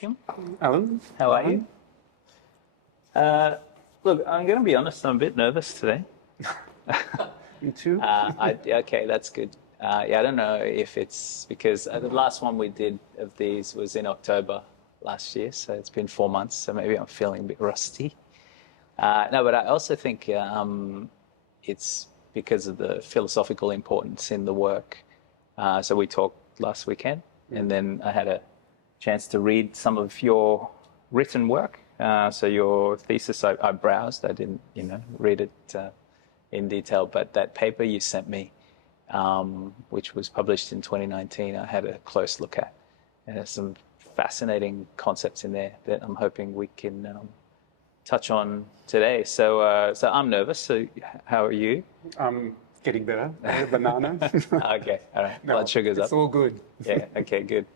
Joachim. Alan, How are you? Look, I'm going to be honest, I'm a bit nervous today. Me too. Okay, that's good. Yeah, I don't know if it's because the last one we did of these was in October last year, so it's been 4 months, so maybe I'm feeling a bit rusty. No, but I also think it's because of the philosophical importance in the work. So we talked last weekend, and then I had a chance to read some of your written work. So your thesis, I browsed. I didn't, read it in detail, but that paper you sent me, which was published in 2019, I had a close look at. And there's some fascinating concepts in there that I'm hoping we can touch on today. So I'm nervous. So how are you? I'm getting better. I had a banana. Okay, all right. No, Blood sugar's up. It's all good. Yeah, okay, good.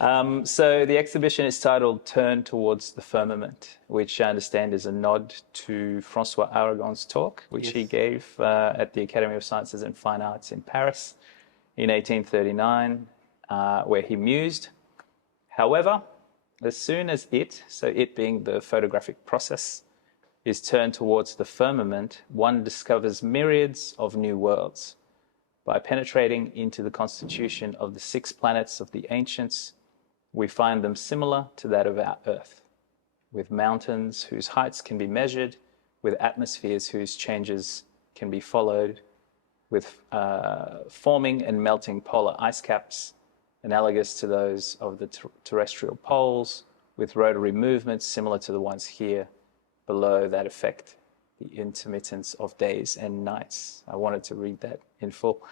So the exhibition is titled Turn Towards the Firmament, which I understand is a nod to Francois Aragon's talk, which he gave at the Academy of Sciences and Fine Arts in Paris in 1839, where he mused. However, as soon as it being the photographic process, is turned towards the firmament, one discovers myriads of new worlds. By penetrating into the constitution of the 6 planets of the ancients, we find them similar to that of our Earth, with mountains whose heights can be measured, with atmospheres whose changes can be followed, with forming and melting polar ice caps, analogous to those of the terrestrial poles, with rotary movements similar to the ones here below that affect the intermittence of days and nights. I wanted to read that in full.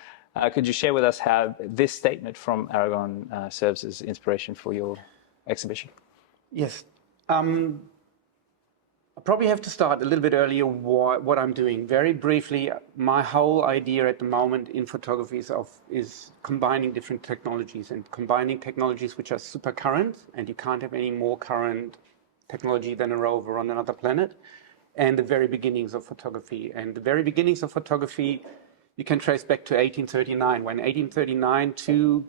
Could you share with us how this statement from Aragon serves as inspiration for your exhibition? Yes. I probably have to start a little bit earlier what I'm doing. Very briefly, my whole idea at the moment in photography is combining different technologies and combining technologies which are super current, and you can't have any more current technology than a rover on another planet, and the very beginnings of photography. And the very beginnings of photography you can trace back to 1839. When 1839, 2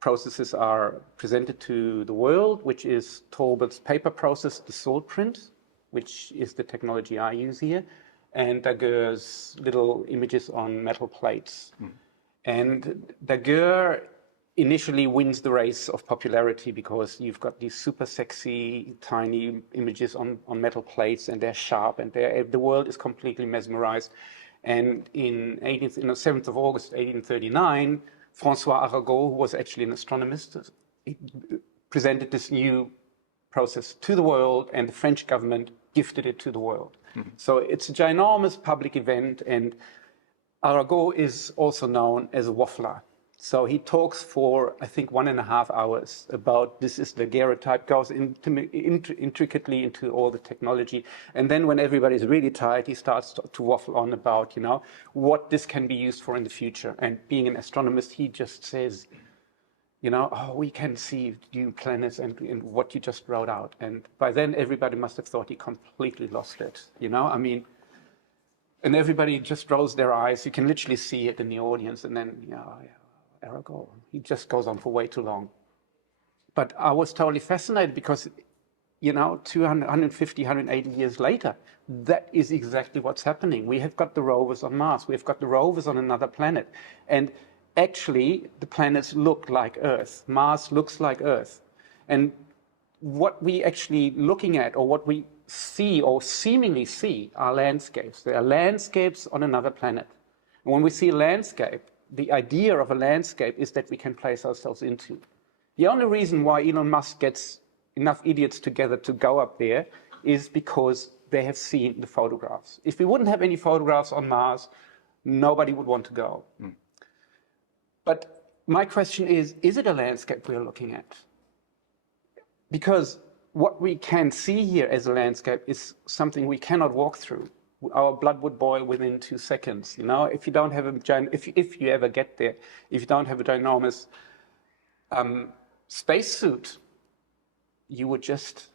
processes are presented to the world, which is Tolbert's paper process, the salt print, which is the technology I use here, and Daguerre's little images on metal plates. And Daguerre initially wins the race of popularity because you've got these super sexy, tiny images on metal plates, and they're sharp, and the world is completely mesmerized. And in the 7th of August, 1839, Francois Aragon, who was actually an astronomist, presented this new process to the world, and the French government gifted it to the world. So it's a ginormous public event, and Aragon is also known as a waffler. So he talks for, I think, 1.5 hours about this is the daguerreotype, goes intricately into all the technology. And then when everybody's really tired, he starts to waffle on about, what this can be used for in the future. And being an astronomist, he just says, oh, we can see new planets and what you just wrote out. And by then, everybody must have thought he completely lost it, And everybody just rolls their eyes. You can literally see it in the audience. And then, Aragon, he just goes on for way too long. But I was totally fascinated because, 250, 180 years later, that is exactly what's happening. We have got the rovers on Mars. We've got the rovers on another planet. And actually, the planets look like Earth. Mars looks like Earth. And what we actually looking at, or what we see or seemingly see, are landscapes. They are landscapes on another planet. And when we see a landscape, the idea of a landscape is that we can place ourselves into. The only reason why Elon Musk gets enough idiots together to go up there is because they have seen the photographs. If we wouldn't have any photographs on Mars, nobody would want to go. But my question is it a landscape we're looking at? Because what we can see here as a landscape is something we cannot walk through. Our blood would boil within 2 seconds. If you don't have if you ever get there, if you don't have a ginormous spacesuit, you would just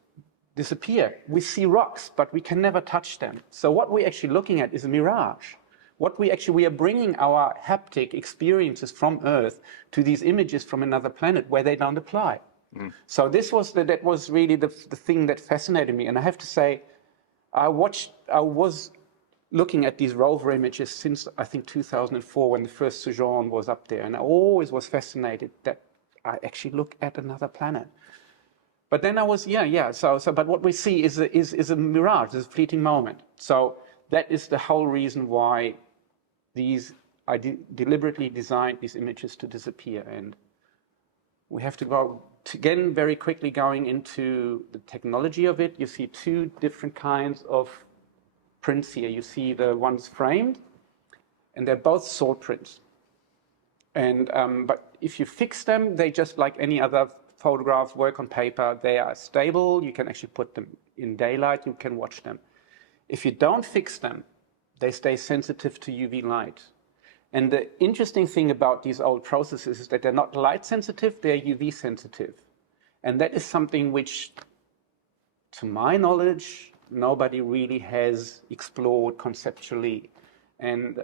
disappear. We see rocks, but we can never touch them. So what we're actually looking at is a mirage. We are bringing our haptic experiences from Earth to these images from another planet where they don't apply. So that was really the thing that fascinated me. And I have to say, I was looking at these rover images since, I think, 2004, when the first Sojourn was up there. And I always was fascinated that I actually look at another planet. But then I was, but what we see is a mirage, is a fleeting moment. So that is the whole reason why I deliberately designed these images to disappear. And we have to go, again, very quickly going into the technology of it. You see two different kinds of prints here. You see the ones framed, and they're both salt prints. And but if you fix them, they just like any other photographs work on paper. They are stable. You can actually put them in daylight. You can watch them. If you don't fix them, they stay sensitive to UV light. And the interesting thing about these old processes is that they're not light sensitive, they're UV sensitive. And that is something which, to my knowledge, nobody really has explored conceptually. And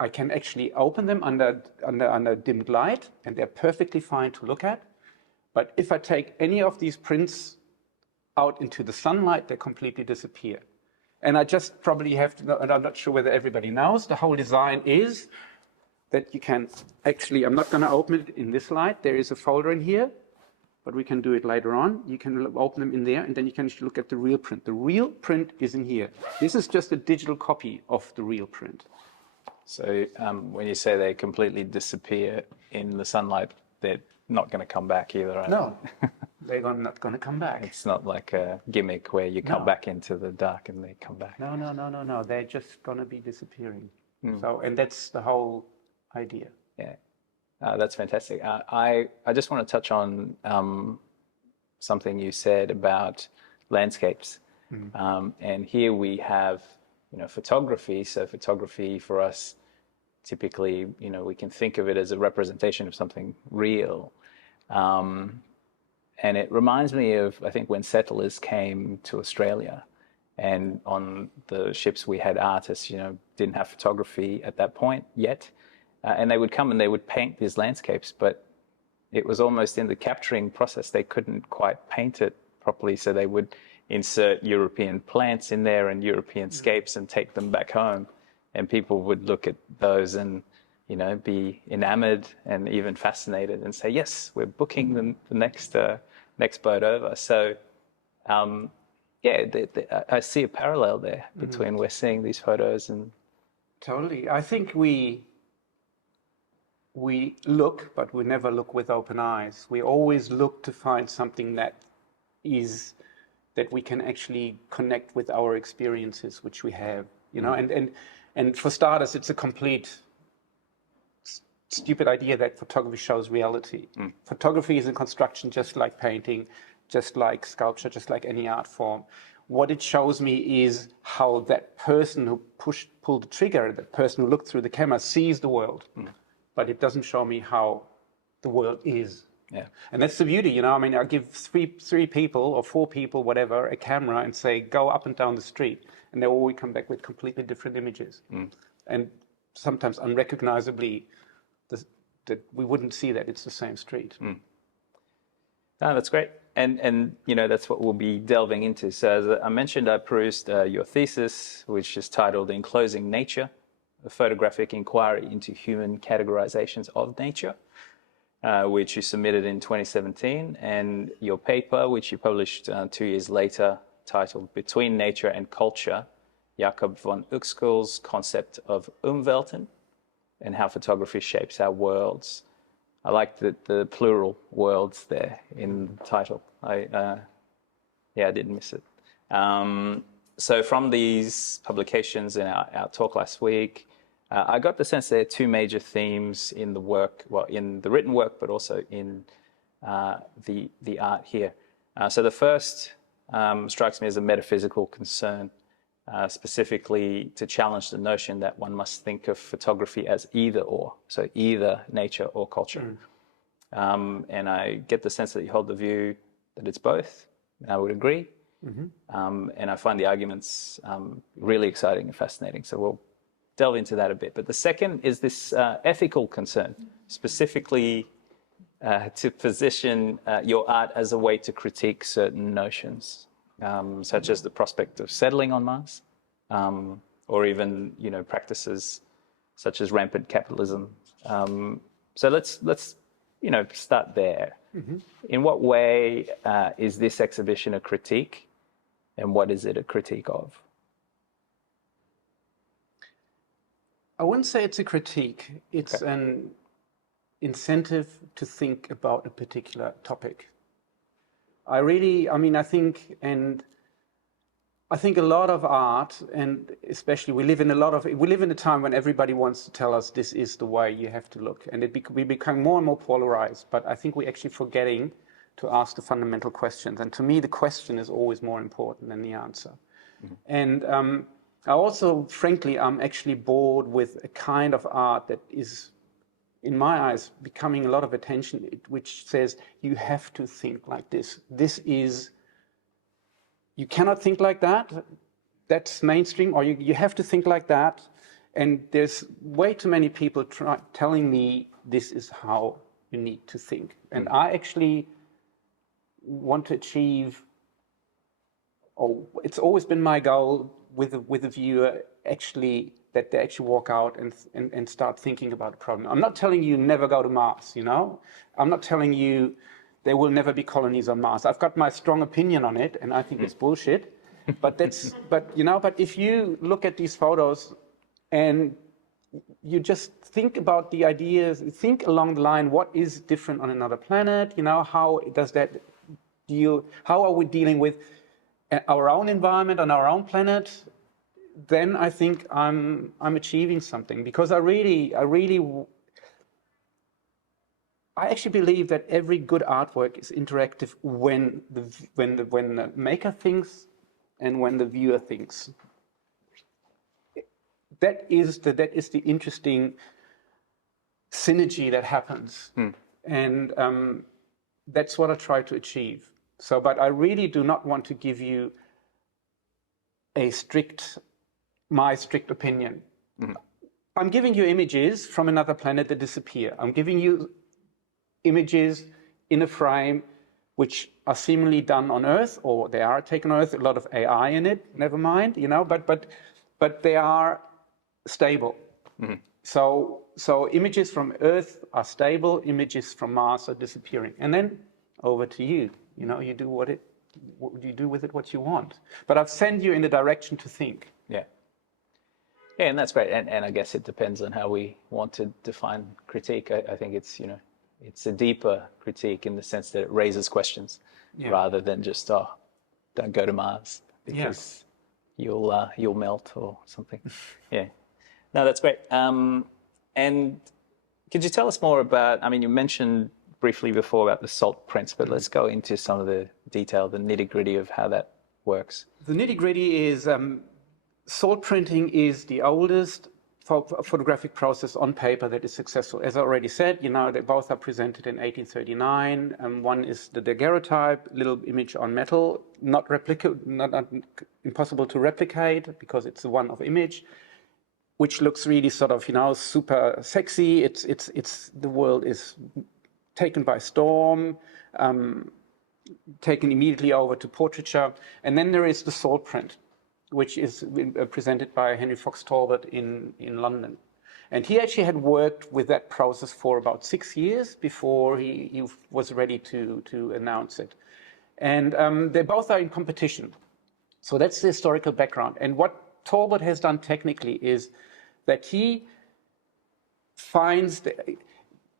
I can actually open them under dimmed light, and they're perfectly fine to look at. But if I take any of these prints out into the sunlight, they completely disappear. And I just probably have to know, and I'm not sure whether everybody knows, the whole design is that you can actually, I'm not going to open it in this light. There is a folder in here, but we can do it later on. You can open them in there, and then you can look at the real print. The real print is in here. This is just a digital copy of the real print. So when you say they completely disappear in the sunlight, they're not going to come back either, right? No, they're not going to come back. It's not like a gimmick where you come back into the dark and they come back. No. They're just going to be disappearing. So, and that's the whole idea. Yeah, that's fantastic. I just want to touch on something you said about landscapes. And here we have, photography. So photography for us, typically, we can think of it as a representation of something real. And it reminds me of, I think, when settlers came to Australia, and on the ships we had artists, didn't have photography at that point yet. And they would come and they would paint these landscapes, but it was almost in the capturing process, they couldn't quite paint it properly. So they would insert European plants in there and European scapes and take them back home. And people would look at those and, be enamored and even fascinated and say, yes, we're booking the next boat over. So, I see a parallel there between we're seeing these photos and... Totally. I think we look, but we never look with open eyes. We always look to find something that we can actually connect with our experiences, which we have, and for starters, it's a complete stupid idea that photography shows reality. Photography is in construction just like painting, just like sculpture, just like any art form. What it shows me is how that person who pulled the trigger, that person who looked through the camera sees the world. But it doesn't show me how the world is. Yeah. And that's the beauty, I give three people or four people, whatever, a camera and say, go up and down the street. And they all come back with completely different images. And sometimes unrecognizably, that we wouldn't see that it's the same street. No, that's great. And that's what we'll be delving into. So as I mentioned, I perused your thesis, which is titled Enclosing Nature, a photographic inquiry into human categorizations of nature, which you submitted in 2017, and your paper, which you published 2 years later, titled Between Nature and Culture, Jacob von Uexküll's Concept of Umwelten and How Photography Shapes Our Worlds. I like the plural worlds there in the title. I didn't miss it. So from these publications in our talk last week, I got the sense there are two major themes in the work, in the written work, but also in the art here. So the first strikes me as a metaphysical concern, specifically to challenge the notion that one must think of photography as either or, so either nature or culture. And I get the sense that you hold the view that it's both, and I would agree. And I find the arguments really exciting and fascinating, so we'll delve into that a bit. But the second is this ethical concern, specifically to position your art as a way to critique certain notions, such as the prospect of settling on Mars, or even practices such as rampant capitalism. So let's start there. Mm-hmm. In what way is this exhibition a critique, and what is it a critique of? I wouldn't say it's a critique. It's an incentive to think about a particular topic. I think a lot of art, and especially we live in a time when everybody wants to tell us this is the way you have to look, and we become more and more polarized. But I think we're actually forgetting to ask the fundamental questions. And to me, the question is always more important than the answer. Mm-hmm. And I also, frankly, I'm actually bored with a kind of art that is, in my eyes, becoming a lot of attention, which says you have to think like this. You cannot think like that. That's mainstream, or you have to think like that. And there's way too many people telling me this is how you need to think. And I actually want to achieve, it's always been my goal with a viewer actually, that they actually walk out and start thinking about the problem. I'm not telling you never go to Mars, I'm not telling you there will never be colonies on Mars. I've got my strong opinion on it, and I think it's bullshit. But if you look at these photos and you just think about the ideas, think along the line, what is different on another planet? How does that deal? How are we dealing with our own environment on our own planet? Then I think I'm achieving something, because I actually believe that every good artwork is interactive when the maker thinks and when the viewer thinks. That is the interesting synergy that happens, and that's what I try to achieve. So, but I really do not want to give you my strict opinion. Mm-hmm. I'm giving you images from another planet that disappear. I'm giving you images in a frame which are seemingly done on Earth, or they are taken on Earth, a lot of AI in it, never mind, but they are stable. Mm-hmm. So images from Earth are stable, images from Mars are disappearing. And then over to you. You do what you do with it what you want. But I've sent you in the direction to think. Yeah. Yeah, and that's great. And I guess it depends on how we want to define critique. I think it's, it's a deeper critique in the sense that it raises questions, rather than just, don't go to Mars because you'll melt or something. Yeah. No, that's great. And could you tell us more about, you mentioned briefly before about the salt prints, but let's go into some of the detail, the nitty-gritty of how that works. The nitty-gritty is salt printing is the oldest photographic process on paper that is successful. As I already said, they both are presented in 1839. One is the daguerreotype, little image on metal, not impossible to replicate because it's a one-off image, which looks really sort of, super sexy. It's the world is taken by storm, taken immediately over to portraiture. And then there is the salt print, which is presented by Henry Fox Talbot in London. And he actually had worked with that process for about 6 years before he was ready to announce it. And they both are in competition. So that's the historical background. And what Talbot has done technically is that he finds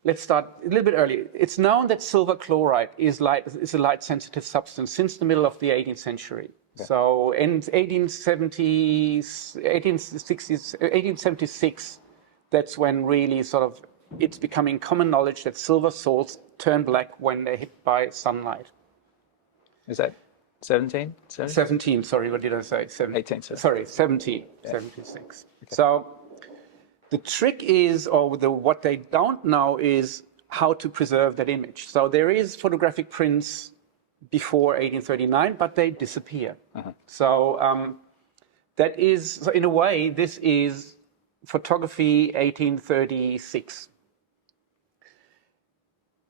let's start a little bit earlier. It's known that silver chloride is a light-sensitive substance since the middle of the 18th century. Yeah. So in 1876, that's when really sort of it's becoming common knowledge that silver salts turn black when they're hit by sunlight. Is that 17? 17, sorry, what did I say? 18. Sorry, 17, yeah. 76. Okay. So the trick is, what they don't know is how to preserve that image. So there is photographic prints before 1839, but they disappear. Uh-huh. So so in a way, this is photography 1836.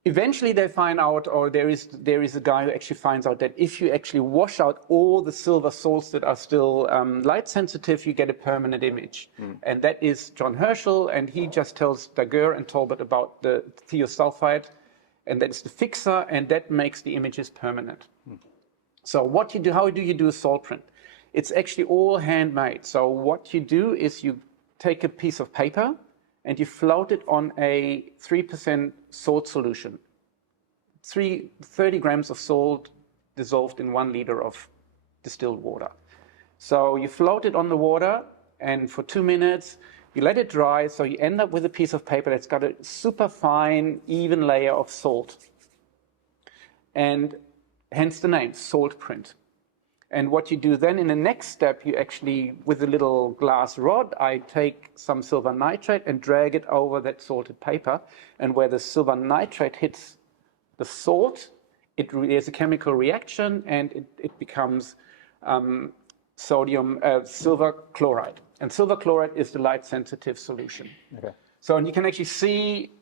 Eventually they find out, or there is a guy who actually finds out that if you actually wash out all the silver salts that are still light sensitive, you get a permanent image. And that is John Herschel, and he just tells Daguerre and Talbot about the thiosulfide, and that's the fixer, and that makes the images permanent. So what you do, how do you do a salt print? It's actually all handmade. So what you do is you take a piece of paper and you float it on a 3% salt solution. 30 grams of salt dissolved in 1 liter of distilled water. So you float it on the water, and for 2 minutes, you let it dry, so you end up with a piece of paper that's got a super fine, even layer of salt. And hence the name, salt print. And what you do then in the next step, you actually, with a little glass rod, I take some silver nitrate and drag it over that salted paper. And where the silver nitrate hits the salt, there's a chemical reaction, and it becomes silver chloride. And silver chloride is the light-sensitive solution. Okay. So and you can actually see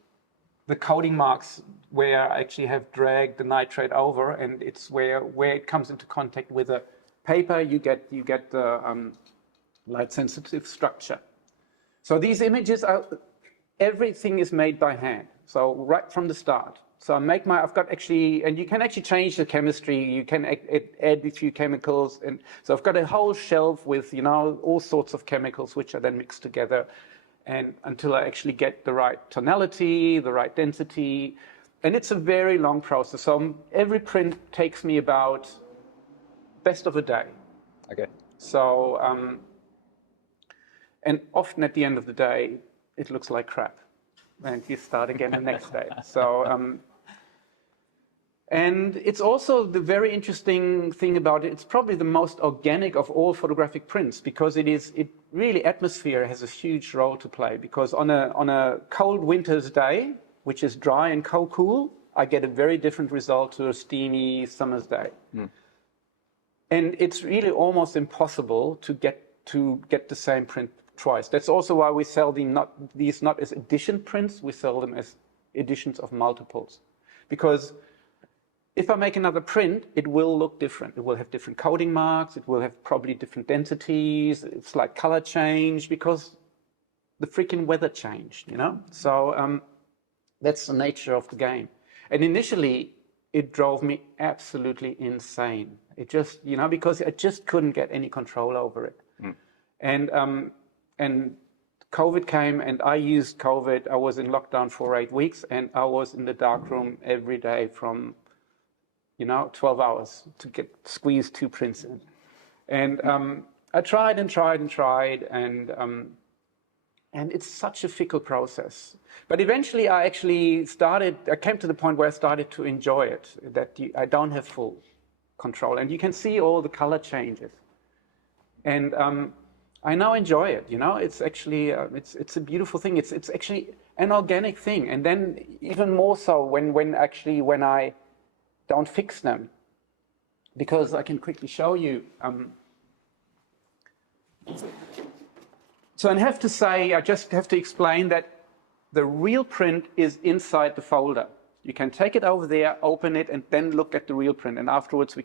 the coating marks where I actually have dragged the nitrate over, and it's where it comes into contact with the paper, you get the light-sensitive structure. So these images everything is made by hand. So right from the start. So I've got actually, and you can actually change the chemistry. You can add a few chemicals, and so I've got a whole shelf with all sorts of chemicals which are then mixed together, and until I actually get the right tonality, the right density, and it's a very long process. So every print takes me about best of a day. Okay. So and often at the end of the day, it looks like crap, and you start again the next day. So and it's also the very interesting thing about it. It's probably the most organic of all photographic prints, because it really, atmosphere has a huge role to play. Because on a cold winter's day, which is dry and cool, I get a very different result to a steamy summer's day. And it's really almost impossible to get the same print twice. That's also why we sell these not as edition prints, we sell them as editions of multiples. Because if I make another print, it will look different. It will have different coating marks, it will have probably different densities, it's like color change, because the freaking weather changed, So that's the nature of the game. And initially, it drove me absolutely insane. It just, because I just couldn't get any control over it. And COVID came, and I used COVID. I was in lockdown for 8 weeks, and I was in the darkroom every day from, 12 hours to squeeze 2 prints in. And I tried and tried and tried, and it's such a fickle process. But eventually I came to the point where I started to enjoy it, that I don't have full control. And you can see all the color changes. And I now enjoy it, It's actually, it's a beautiful thing. It's actually an organic thing. And then even more so when I don't fix them. Because I can quickly show you. So I have to say, I just have to explain that the real print is inside the folder. You can take it over there, open it, and then look at the real print. And afterwards we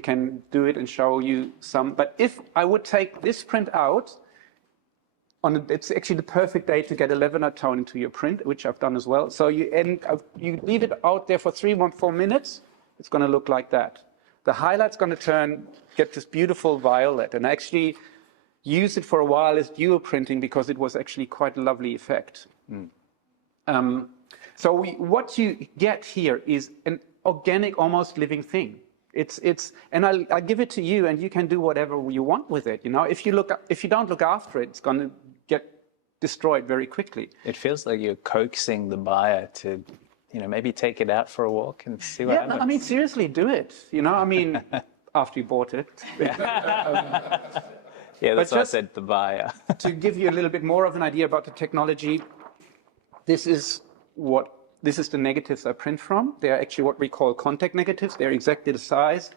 can do it and show you some. But if I would take this print out, it's actually the perfect day to get a lavender tone into your print, which I've done as well. So you leave it out there for 3-4 minutes, it's going to look like that. The highlight's going to get this beautiful violet, and actually use it for a while as dual printing, because it was actually quite a lovely effect. So what you get here is an organic, almost living thing. And I'll give it to you, and you can do whatever you want with it. If you don't look after it, it's going to get destroyed very quickly. It feels like you're coaxing the buyer to, maybe take it out for a walk and see what happens. I mean, seriously, do it. After you bought it. Yeah, that's why I said the buyer. To give you a little bit more of an idea about the technology, this is the negatives I print from. They're actually what we call contact negatives. They're exactly the size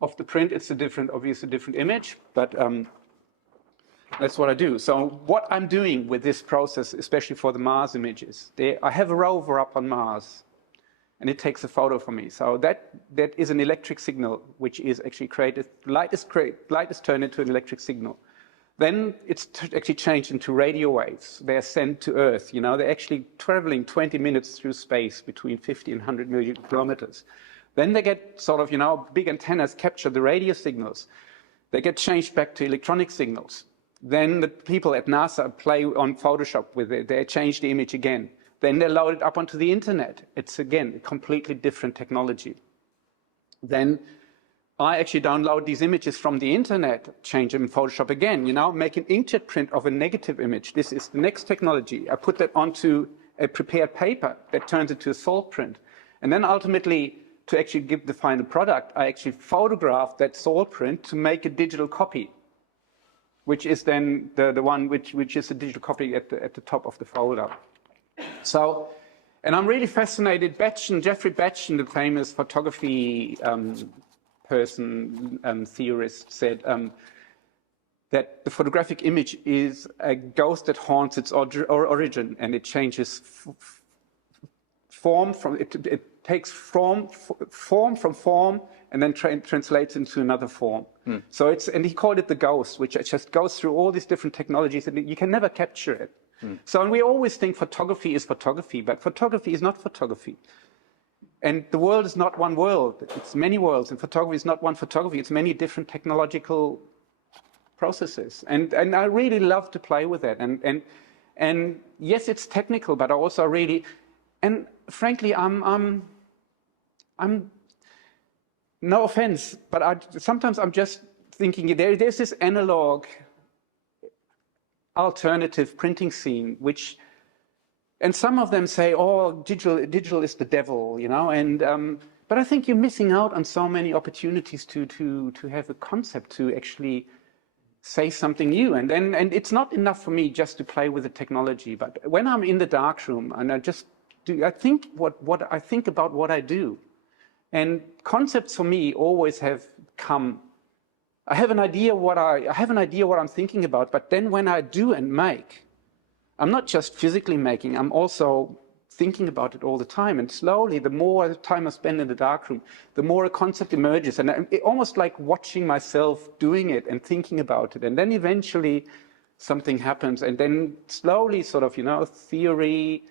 of the print. It's obviously a different image, but That's what I do. So what I'm doing with this process, especially for the Mars images, I have a rover up on Mars, and it takes a photo for me. So that is an electric signal, which is actually created. Light is turned into an electric signal. Then it's actually changed into radio waves. They are sent to Earth. You know, they're actually traveling 20 minutes through space between 50 and 100 million kilometers. Then they get sort of, you know, big antennas capture the radio signals. They get changed back to electronic signals. Then the people at NASA play on Photoshop with it. They change the image again. Then they load it up onto the internet. It's, again, a completely different technology. Then I actually download these images from the internet, change them in Photoshop again, you know, make an inkjet print of a negative image. This is the next technology. I put that onto a prepared paper that turns into a salt print. And then ultimately, to actually give the final product, I actually photograph that salt print to make a digital copy, which is then the one which is a digital copy at the top of the folder. So, and I'm really fascinated. Jeffrey Batchen, the famous photography theorist, said that the photographic image is a ghost that haunts its origin, and it changes form from it takes form from form, and then translates into another form. So and he called it the ghost, which just goes through all these different technologies, and you can never capture it. So, and we always think photography is photography, but photography is not photography. And the world is not one world, it's many worlds, and photography is not one photography, it's many different technological processes. And I really love to play with that. And yes, it's technical, but I also really, and frankly, I'm no offense, but sometimes I'm just thinking there's this analog alternative printing scene, and some of them say, oh, digital is the devil, you know, but I think you're missing out on so many opportunities to have a concept to actually say something new. And it's not enough for me just to play with the technology, but when I'm in the darkroom and I think what I think about what I do, and concepts for me always have come. I have an idea what I'm thinking about, but then when I do and make, I'm not just physically making, I'm also thinking about it all the time. And slowly, the more time I spend in the darkroom, the more a concept emerges. And almost like watching myself doing it and thinking about it. And then eventually something happens. And then slowly sort of, you know, theory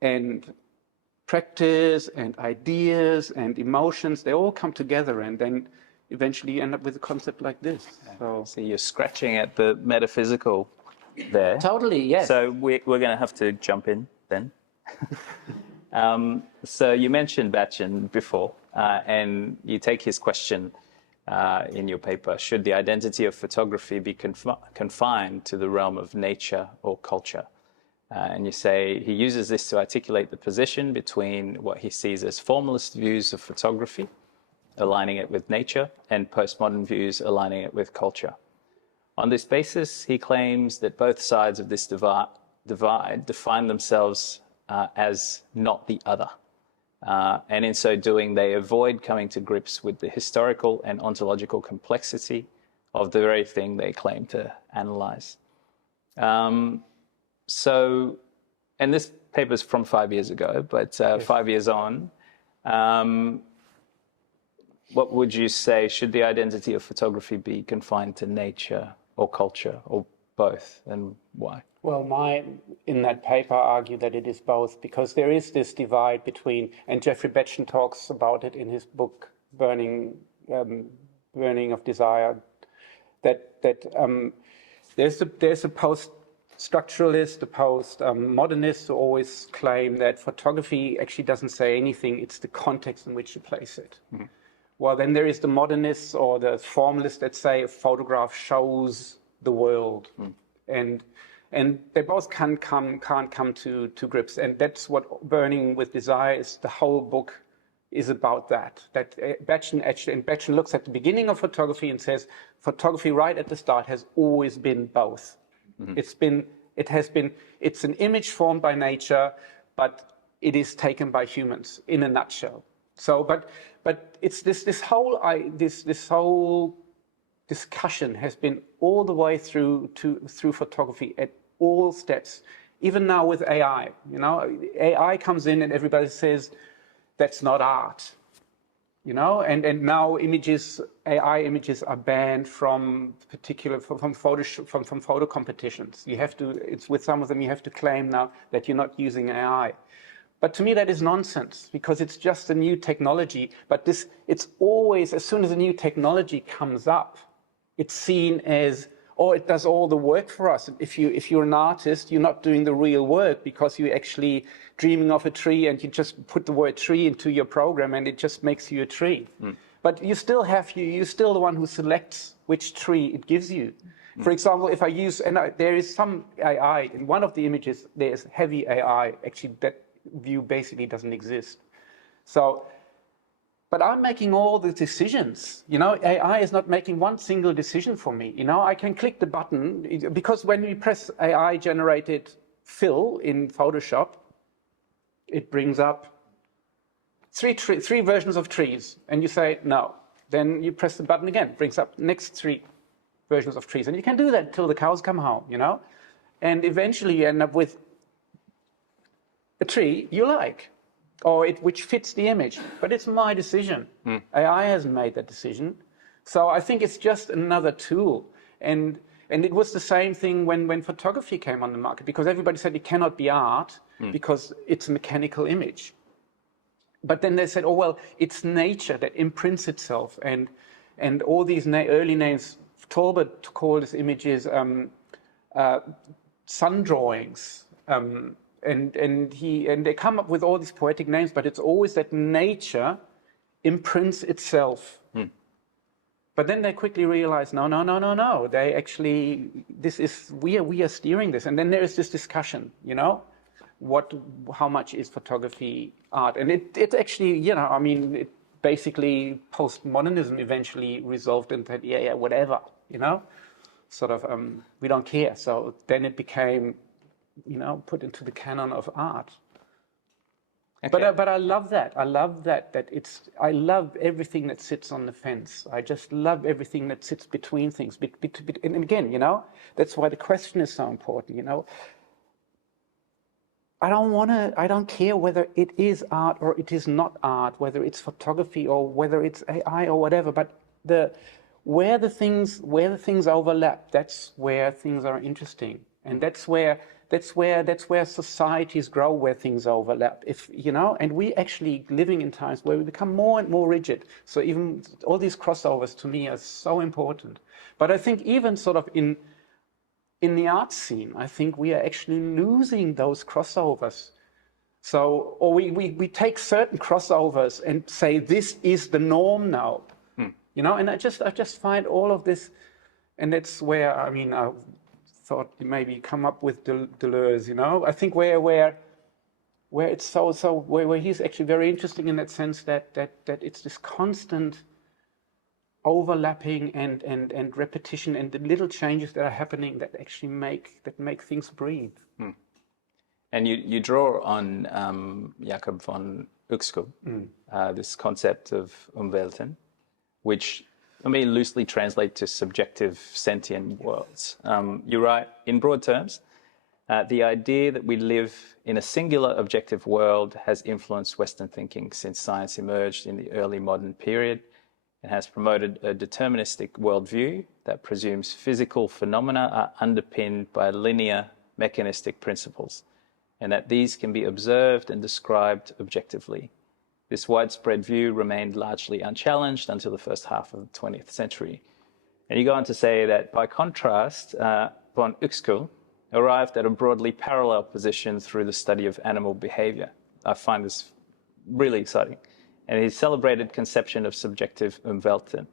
and practice and ideas and emotions, they all come together. And then eventually you end up with a concept like this. So you're scratching at the metaphysical there. Totally, yes. So we're going to have to jump in then. So you mentioned Batchen before, and you take his question in your paper. Should the identity of photography be confined to the realm of nature or culture? And you say he uses this to articulate the position between what he sees as formalist views of photography, aligning it with nature, and postmodern views aligning it with culture. On this basis, he claims that both sides of this divide define themselves as not the other. And in so doing, they avoid coming to grips with the historical and ontological complexity of the very thing they claim to analyze. So, and this paper is from 5 years ago, but 5 years on, what would you say, should the identity of photography be confined to nature or culture, or both, and why? Well, in that paper, I argue that it is both, because there is this divide between, and Jeffrey Batchen talks about it in his book, Burning of Desire, that there's a post-structuralist, a post-modernist who always claim that photography actually doesn't say anything, it's the context in which you place it. Mm-hmm. Well, then there is the modernists or the formalists that say a photograph shows the world. And they both can't come to grips. And that's what Burning with Desire is. The whole book is about that. That Batchen looks at the beginning of photography and says, photography right at the start has always been both. Mm-hmm. It's an image formed by nature, but it is taken by humans in a nutshell. So, but it's this whole discussion has been all the way through photography at all steps. Even now with AI, you know, AI comes in and everybody says that's not art, you know, and now AI images are banned from photo competitions. You have to, it's with some of them you have to claim now that you're not using AI. But to me that is nonsense, because it's just a new technology. But it's always, as soon as a new technology comes up, it's seen as, oh, it does all the work for us. If you're an artist, you're not doing the real work, because you're actually dreaming of a tree and you just put the word tree into your program and it just makes you a tree. But you're still the one who selects which tree it gives you. For example, if I use, there is some AI, in one of the images there's heavy AI, actually that view basically doesn't exist. So, but I'm making all the decisions, you know. AI is not making one single decision for me, you know. I can click the button, because when we press AI generated fill in Photoshop, it brings up three versions of trees, and you say no. Then you press the button again, brings up next 3 versions of trees, and you can do that till the cows come home, you know. And eventually you end up with a tree you like, or which fits the image. But it's my decision. AI hasn't made that decision. So I think it's just another tool. And it was the same thing when photography came on the market, because everybody said it cannot be art because it's a mechanical image. But then they said, oh, well, it's nature that imprints itself. And all these early names, Tolbert called these images sun drawings. And they come up with all these poetic names, but it's always that nature imprints itself. But then they quickly realize, no. They actually, we are steering this. And then there is this discussion, you know, how much is photography art? And it actually, you know, I mean, it basically postmodernism eventually resolved into, yeah, whatever, you know, sort of, we don't care. So then it became, you know, put into the canon of art. Okay. But I love that. I love everything that sits on the fence. I just love everything that sits between things. And again, you know, that's why the question is so important, you know. I don't care whether it is art or it is not art, whether it's photography or whether it's AI or whatever, but where the things overlap, that's where things are interesting. And that's where societies grow, where things overlap. If you know, and we actually living in times where we become more and more rigid. So even all these crossovers to me are so important. But I think even sort of in the art scene, I think we are actually losing those crossovers. So, or we take certain crossovers and say this is the norm now. You know, and I just find all of this, and that's where, I mean, I thought maybe come up with Deleuze, you know. I think where it's where he's actually very interesting in that sense that it's this constant overlapping and repetition and the little changes that are happening that actually make things breathe. And you draw on Jakob von Uexküll, this concept of Umwelten, which I mean loosely translate to subjective sentient worlds. You write, in broad terms, the idea that we live in a singular objective world has influenced Western thinking since science emerged in the early modern period, and has promoted a deterministic worldview that presumes physical phenomena are underpinned by linear mechanistic principles, and that these can be observed and described objectively. This widespread view remained largely unchallenged until the first half of the 20th century. And you go on to say that, by contrast, von Uexküll arrived at a broadly parallel position through the study of animal behavior. I find this really exciting. And his celebrated conception of subjective Umwelten.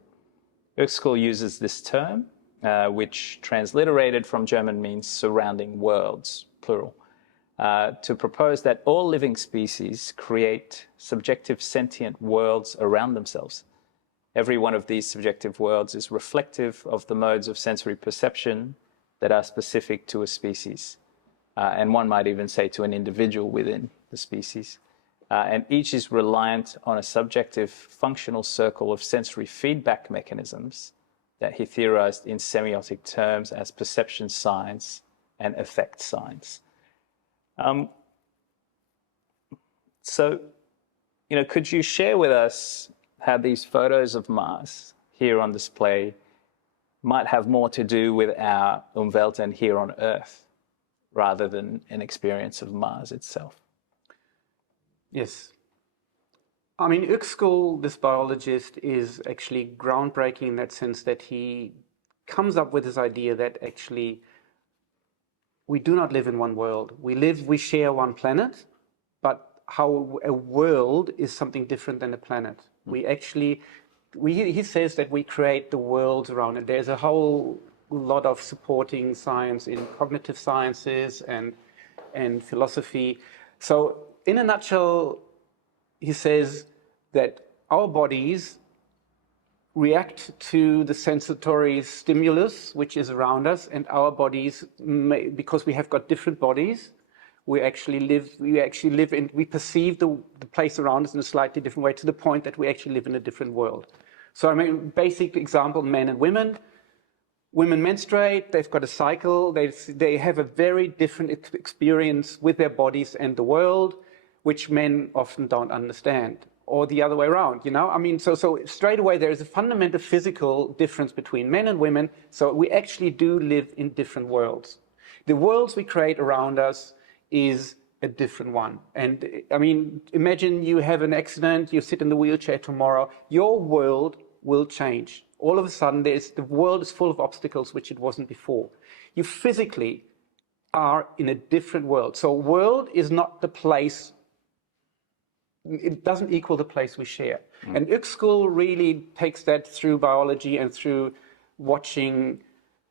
Uexküll uses this term, which transliterated from German means surrounding worlds, plural, to propose that all living species create subjective sentient worlds around themselves. Every one of these subjective worlds is reflective of the modes of sensory perception that are specific to a species. And one might even say to an individual within the species. And each is reliant on a subjective functional circle of sensory feedback mechanisms that he theorized in semiotic terms as perception science and effect science. So, could you share with us how these photos of Mars here on display might have more to do with our Umwelten here on Earth rather than an experience of Mars itself? Yes. I mean, Uexküll, this biologist, is actually groundbreaking in that sense that he comes up with this idea that actually we do not live in one world. We share one planet, but how a world is something different than a planet. He says that we create the worlds around it. There's a whole lot of supporting science in cognitive sciences and philosophy. So in a nutshell, he says that our bodies react to the sensatory stimulus which is around us, and our bodies, because we have got different bodies, we perceive the place around us in a slightly different way, to the point that we actually live in a different world. So I mean, basic example, men and women. Women menstruate, they've got a cycle, they have a very different experience with their bodies and the world, which men often don't understand, or the other way around, I mean, so straight away there is a fundamental physical difference between men and women, so we actually do live in different worlds. The worlds we create around us is a different one. And I mean, imagine you have an accident, you sit in the wheelchair tomorrow, your world will change. All of a sudden, the world is full of obstacles which it wasn't before. You physically are in a different world. So world is not the place, it doesn't equal the place we share. And Uexküll really takes that through biology and through watching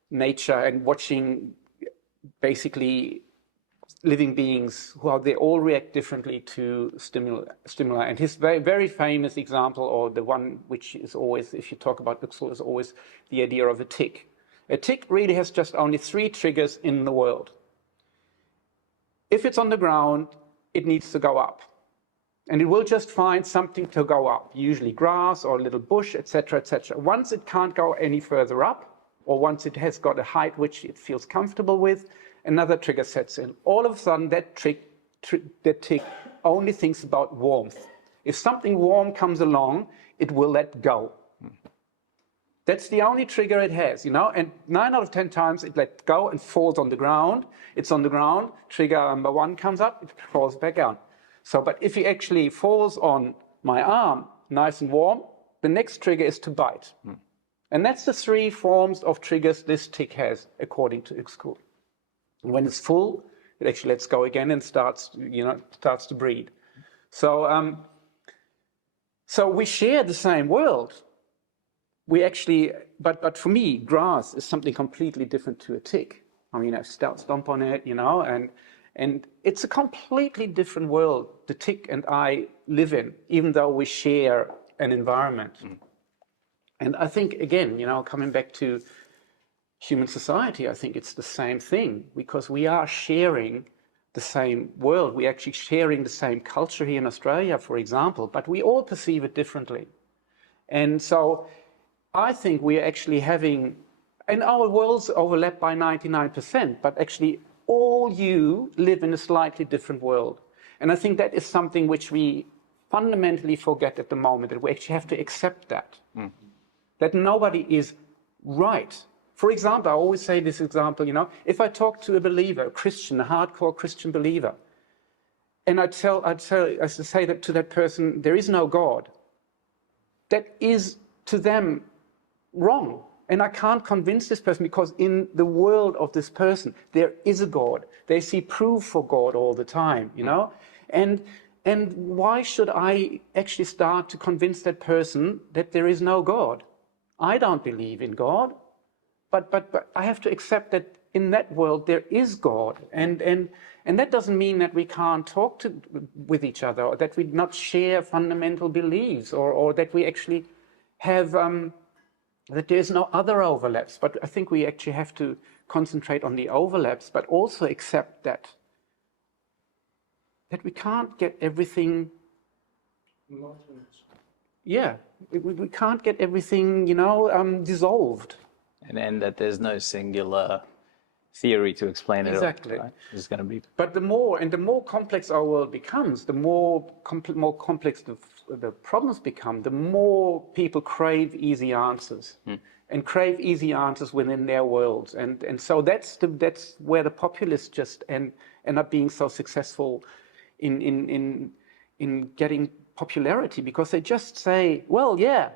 nature and watching basically living beings they all react differently to stimuli. And his very, very famous example, or the one which is always, if you talk about Uexküll, is always the idea of a tick. A tick really has just only 3 triggers in the world. If it's on the ground, it needs to go up. And it will just find something to go up, usually grass or a little bush, etc., etc. Once it can't go any further up, or once it has got a height which it feels comfortable with, another trigger sets in. All of a sudden, that tick only thinks about warmth. If something warm comes along, it will let go. That's the only trigger it has, and 9 out of 10 times it lets go and falls on the ground. It's on the ground, trigger number 1 comes up, it falls back down. So, but if it actually falls on my arm, nice and warm, the next trigger is to bite. And that's the 3 forms of triggers this tick has, according to Uexküll. When it's full, it actually lets go again and starts to breed. So, so we share the same world. We actually, but for me, grass is something completely different to a tick. I mean, I stomp on it, and it's a completely different world the tick and I live in, even though we share an environment. And I think, again, coming back to human society, I think it's the same thing, because we are sharing the same world. We're actually sharing the same culture here in Australia, for example, but we all perceive it differently. And so I think we're actually having, and our worlds overlap by 99%, but actually all you live in a slightly different world. And I think that is something which we fundamentally forget at the moment, that we actually have to accept that. That nobody is right. For example, I always say this example, if I talk to a believer, a Christian, a hardcore Christian believer, and I say that to that person, there is no God, that is to them wrong. And I can't convince this person, because in the world of this person, there is a God. They see proof for God all the time, And why should I actually start to convince that person that there is no God? I don't believe in God, but I have to accept that in that world there is God. And that doesn't mean that we can't talk with each other, or that we not share fundamental beliefs, or that we actually have... that there's no other overlaps, but I think we actually have to concentrate on the overlaps, but also accept that we can't get everything yeah, we can't get everything, dissolved. And that there's no singular theory to explain it all. Exactly. Right? There's going to be. But the more complex our world becomes, the more complex the problems become, the more people crave easy answers. And crave easy answers within their worlds. And so that's where the populists just end up being so successful in getting popularity, because they just say, well, yeah,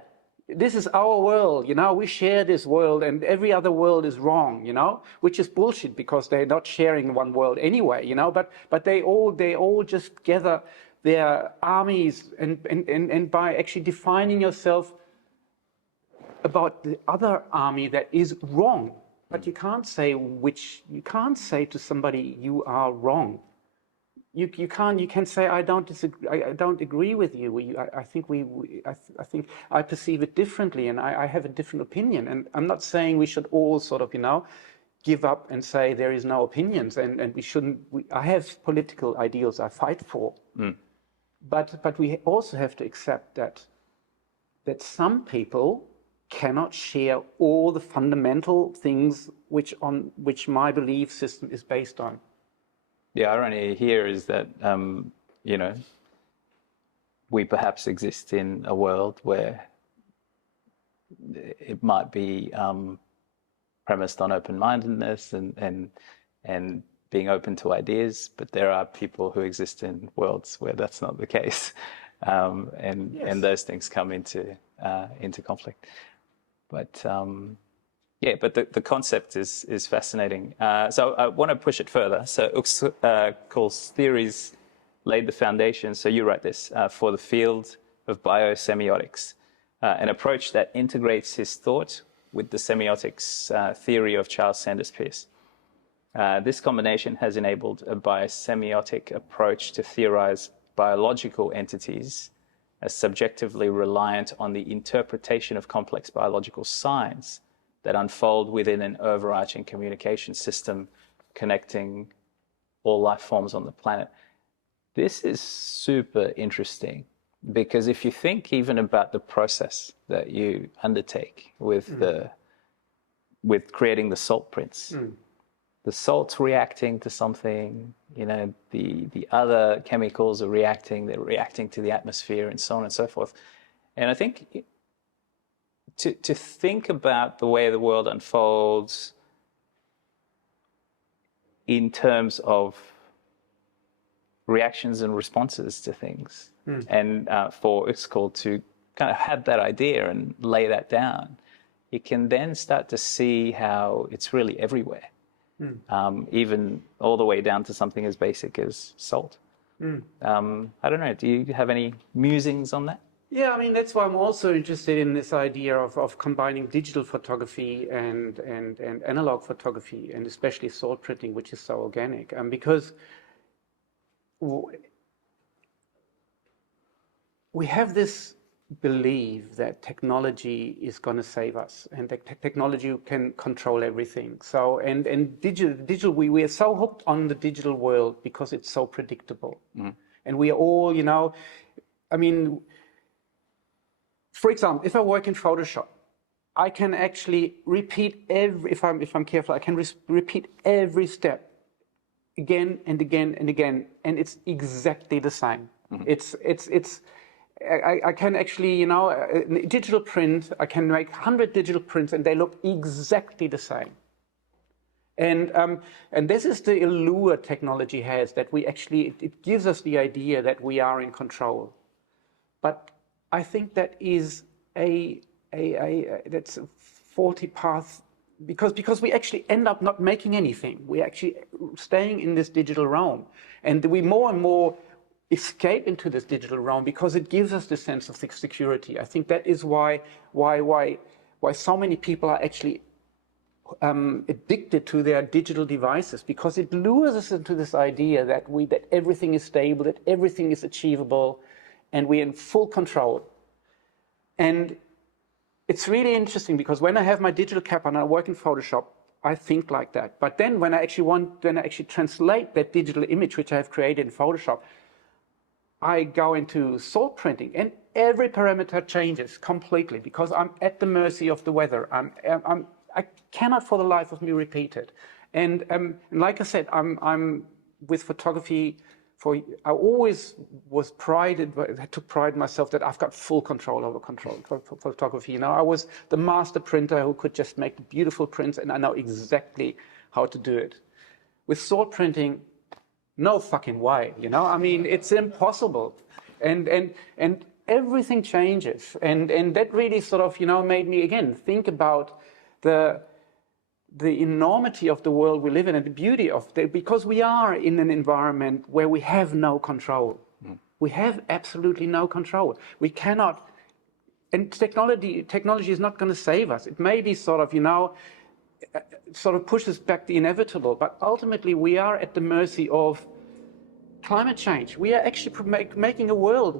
this is our world, we share this world and every other world is wrong, which is bullshit, because they're not sharing one world anyway, but they all just gather their armies and by actually defining yourself about the other army that is wrong. But you can't say to somebody you are wrong. You can say I don't disagree. I don't agree with you. I think I think I perceive it differently, and I have a different opinion. And I'm not saying we should all sort of give up and say there is no opinions, and we shouldn't. I have political ideals I fight for, but we also have to accept that some people cannot share all the fundamental things which my belief system is based on. The irony here is that, we perhaps exist in a world where it might be premised on open-mindedness and being open to ideas, but there are people who exist in worlds where that's not the case, and those things come into conflict. But but the concept is fascinating. So I want to push it further. So Uexküll's theories laid the foundation, so you write this, for the field of biosemiotics, an approach that integrates his thought with the semiotics theory of Charles Sanders Peirce. This combination has enabled a biosemiotic approach to theorize biological entities as subjectively reliant on the interpretation of complex biological signs that unfold within an overarching communication system connecting all life forms on the planet. This is super interesting, because if you think even about the process that you undertake with with creating the salt prints, the salt's reacting to something, the other chemicals are reacting, they're reacting to the atmosphere and so on and so forth. And I think to think about the way the world unfolds in terms of reactions and responses to things, and for Uexküll to kind of have that idea and lay that down, you can then start to see how it's really everywhere. Even all the way down to something as basic as salt. I don't know, do you have any musings on that? Yeah, I mean, that's why I'm also interested in this idea of combining digital photography and analog photography, and especially salt printing, which is so organic. Because we have this belief that technology is going to save us, and that technology can control everything. So, and digital, we are so hooked on the digital world because it's so predictable. And we are all, for example, if I work in Photoshop, I can actually repeat if I'm careful, I can repeat every step again and again and again, and it's exactly the same. I can actually, a digital print, I can make 100 digital prints and they look exactly the same. And this is the allure technology has, that we actually, it gives us the idea that we are in control. But I think that is that's a faulty path, because we actually end up not making anything. We're actually staying in this digital realm, and we more and more escape into this digital realm because it gives us this sense of security. I think that is why so many people are actually addicted to their digital devices, because it lures us into this idea that everything is stable, that everything is achievable, and we're in full control. And it's really interesting, because when I have my digital cap and I work in Photoshop, I think like that. But then when I actually translate that digital image which I have created in Photoshop, I go into salt printing, and every parameter changes completely because I'm at the mercy of the weather. I cannot for the life of me repeat it. And like I said, I'm with photography. I always took pride in myself that I've got full control over photography. You know, I was the master printer who could just make beautiful prints, and I know exactly how to do it. With salt printing, no fucking way, you know? I mean, it's impossible. And everything changes. And that really sort of, you know, made me, again, think about the enormity of the world we live in and the beauty of it, because we are in an environment where we have no control. We have absolutely no control. We cannot, and technology is not going to save us. It may be sort of, you know, sort of pushes back the inevitable, but ultimately we are at the mercy of climate change. We are actually making a world,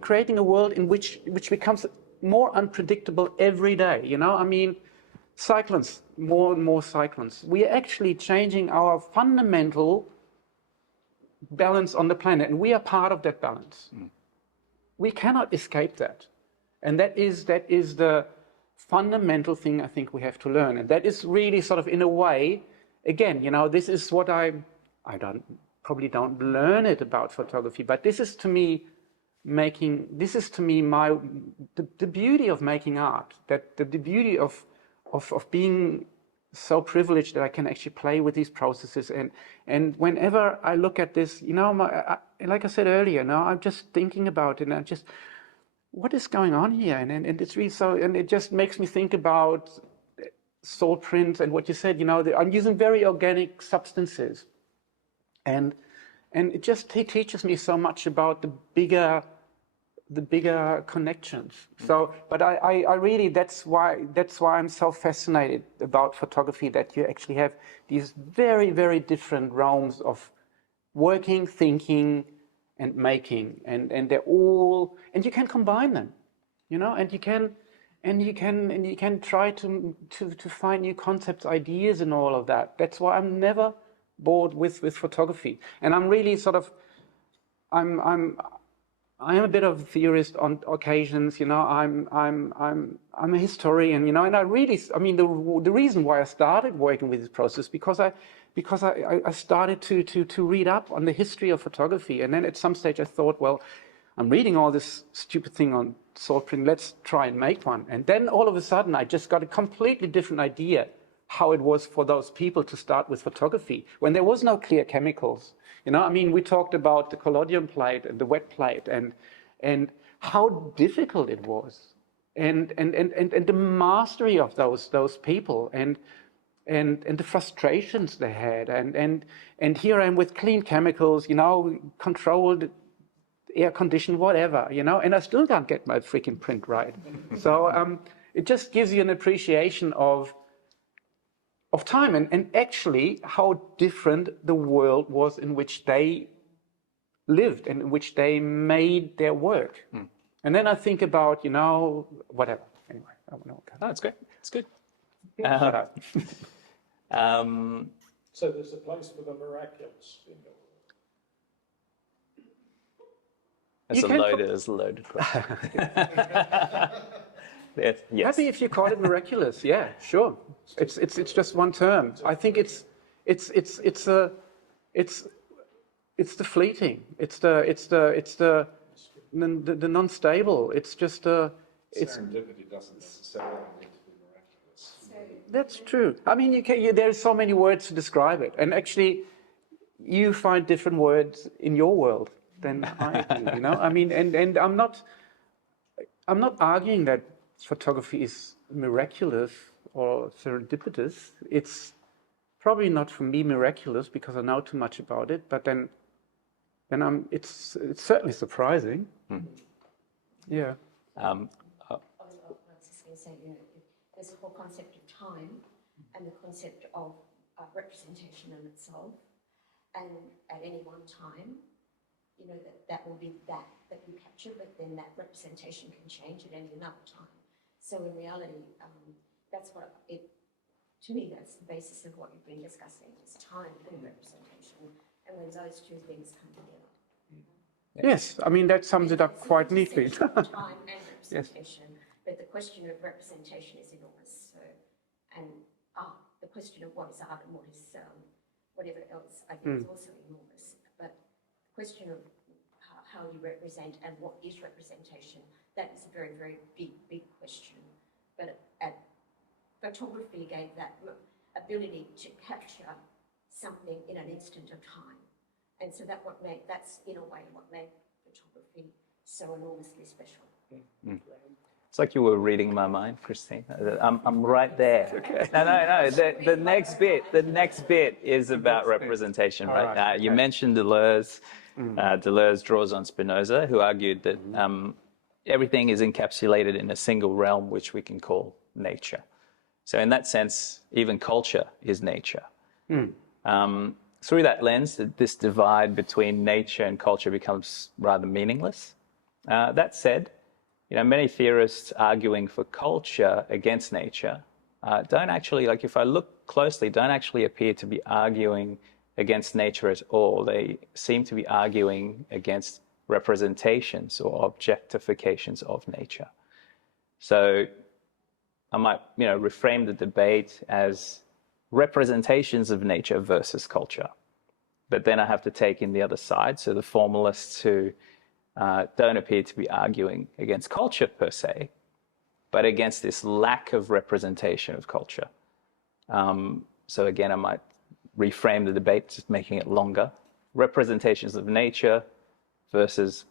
creating a world in which becomes more unpredictable every day. You know, I mean, cyclones, more and more cyclones. We are actually changing our fundamental balance on the planet, and we are part of that balance. We cannot escape that, and that is the fundamental thing I think we have to learn, and that is really sort of, in a way, again, you know, this is what I probably don't learn it about photography, but this is to me the beauty of making art, that the beauty of being so privileged that I can actually play with these processes, and whenever I look at this, you know, like I said earlier, now I'm just thinking about it, and I'm just, what is going on here? And it's really so, and it just makes me think about salt prints and what you said, you know, I'm using very organic substances. And it just teaches me so much about the bigger connections. So, but I really, that's why I'm so fascinated about photography, that you actually have these very, very different realms of working, thinking, and making, and they're all, and you can combine them, you know, and you can try to find new concepts, ideas, and all of that. That's why I'm never bored with photography, and I'm really sort of, I am a bit of a theorist on occasions, you know. I'm a historian, you know, and I mean, the reason why I started working with this process because I started to read up on the history of photography, and then at some stage I thought, well, I'm reading all this stupid thing on salt print, let's try and make one. And then all of a sudden I just got a completely different idea how it was for those people to start with photography when there was no clear chemicals. You know, I mean, we talked about the collodion plate and the wet plate and how difficult it was, and the mastery of those people and the frustrations they had, and here I am with clean chemicals, you know, controlled, air conditioned, whatever, you know, and I still can't get my freaking print right. So it just gives you an appreciation of time and actually how different the world was in which they lived and in which they made their work. And then I think about, you know, whatever. Anyway, I don't know. No, it's great. It's good. So there's a place for the miraculous in the world. That's a loaded question. Yes. Happy if you call it miraculous. Yeah, sure. It's just one term. I think it's the fleeting. It's the non-stable. It's just Serendipity doesn't necessarily need to be miraculous. That's true. I mean, there's so many words to describe it, and actually, you find different words in your world than I do. You know, I mean, and I'm not arguing that photography is miraculous or serendipitous. It's probably not for me miraculous because I know too much about it. But then it's certainly surprising. Yeah. I was just going to say, you know, there's a whole concept of time and the concept of representation in itself, and at any one time, you know, that will be that you capture, but then that representation can change at any another time. So in reality, that's what to me, that's the basis of what you've been discussing, is time and representation, and when those two things come together. Yes, I mean, that sums it up quite neatly. Time and representation, but the question of representation is enormous. So, and the question of what is art and what is whatever else, I think is also enormous. But the question of how you represent and what is representation, that is a very, very big question. But photography gave that ability to capture something in an instant of time. And so that's in a way what made photography so enormously special. It's like you were reading my mind, Christine. I'm right there. Okay. No. The next bit is about representation, right? You mentioned Deleuze. Deleuze draws on Spinoza, who argued that everything is encapsulated in a single realm, which we can call nature. So in that sense, even culture is nature. Through that lens, this divide between nature and culture becomes rather meaningless. That said, many theorists arguing for culture against nature don't actually, like if I look closely, don't actually appear to be arguing against nature at all. They seem to be arguing against representations or objectifications of nature. So I might, reframe the debate as representations of nature versus culture. But then I have to take in the other side, so the formalists who don't appear to be arguing against culture per se, but against this lack of representation of culture. So again, I might reframe the debate, just making it longer. Representations of nature versus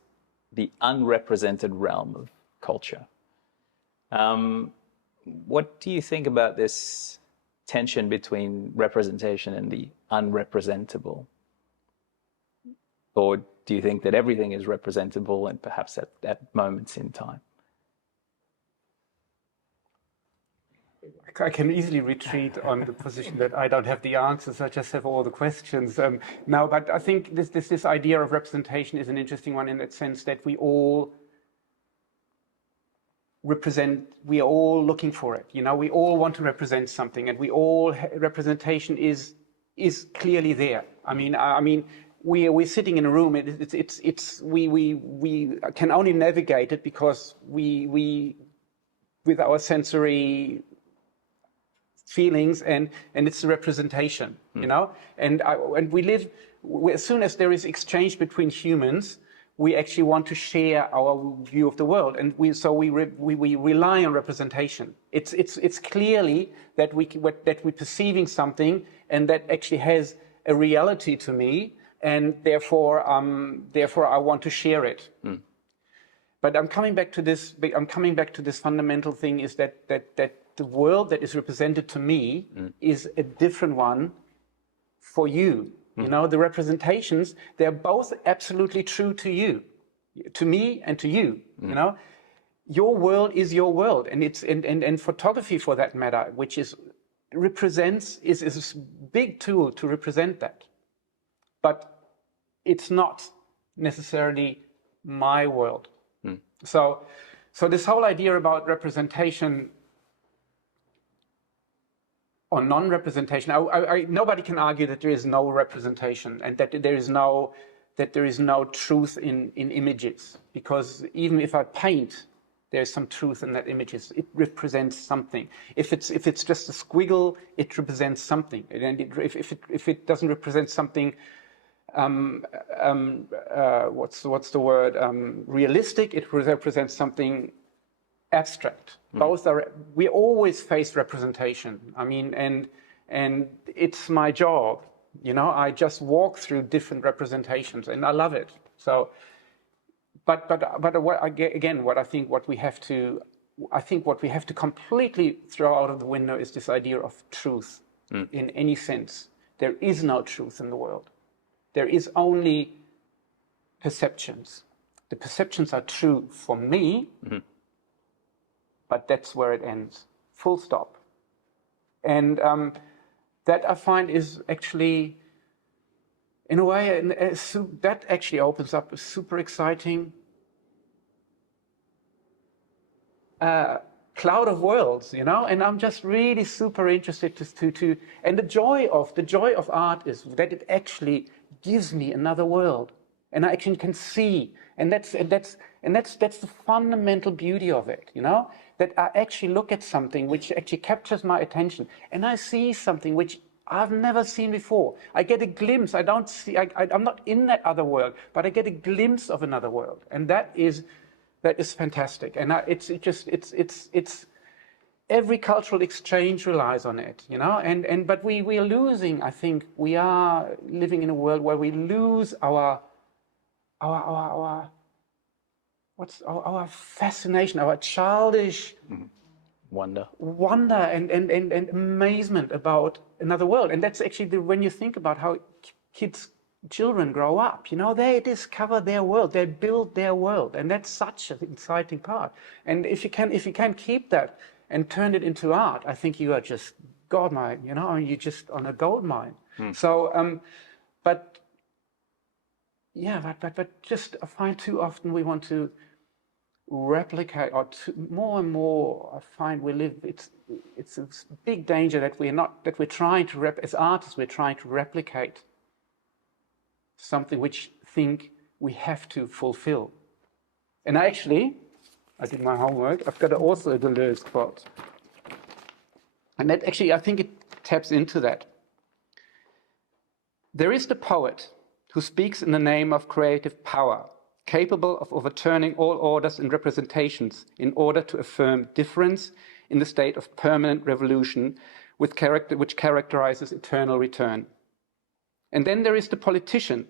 the unrepresented realm of culture. What do you think about this tension between representation and the unrepresentable? Or do you think that everything is representable and perhaps at moments in time? I can easily retreat on the position that I don't have the answers, I just have all the questions. Now, but I think this idea of representation is an interesting one in that sense that we all we are all looking for it. We all want to represent something, and representation is clearly there. I mean, we're sitting in a room. We can only navigate it because we with our sensory feelings, and it's a representation, and we live. As soon as there is exchange between humans, we actually want to share our view of the world, and we rely on representation. It's clearly that we're perceiving something, and that actually has a reality to me, and therefore I want to share it. But I'm coming back to this fundamental thing: is that the world that is represented to me is a different one for you. The representations, they're both absolutely true to you, to me and to you. Your world is your world, and and photography, for that matter, which is a big tool to represent that. But it's not necessarily my world. So this whole idea about representation or non-representation, nobody can argue that there is no representation and that there is no truth in images, because even if I paint, there's some truth in that images. It represents something. If it's just a squiggle, it represents something. And if it doesn't represent something, what's the word? Realistic. It represents something abstract. Both are. We always face representation. I mean, and it's my job. I just walk through different representations, and I love it. So, but what I think we have to completely throw out of the window is this idea of truth in any sense. There is no truth in the world. There is only perceptions. The perceptions are true for me. But that's where it ends, full stop. And that I find is actually, in a way, that actually opens up a super exciting cloud of worlds, And I'm just really super interested to and the joy of art is that it actually gives me another world. and I actually can see, and that's the fundamental beauty of it, you know, that I actually look at something which actually captures my attention, and I see something which I've never seen before. I get a glimpse. I don't see. I'm not in that other world, but I get a glimpse of another world, and that is fantastic. And it's every cultural exchange relies on it, you know. But we are losing. I think we are living in a world where we lose our fascination, our childish Wonder and amazement about another world. And that's actually when you think about how children grow up, you know, they discover their world, they build their world, and that's such an exciting part. And if you can keep that and turn it into art, I think you are just goldmine, you know, you're just on a gold mine. So, but just I find too often we want to replicate, or more and more I find we live, it's a big danger that we're trying to as artists, we're trying to replicate something which think we have to fulfill. And I did my homework. I've got also a Deleuze quote, and that actually I think it taps into that. There is the poet who speaks in the name of creative power, capable of overturning all orders and representations in order to affirm difference in the state of permanent revolution which characterizes eternal return. And then there is the politician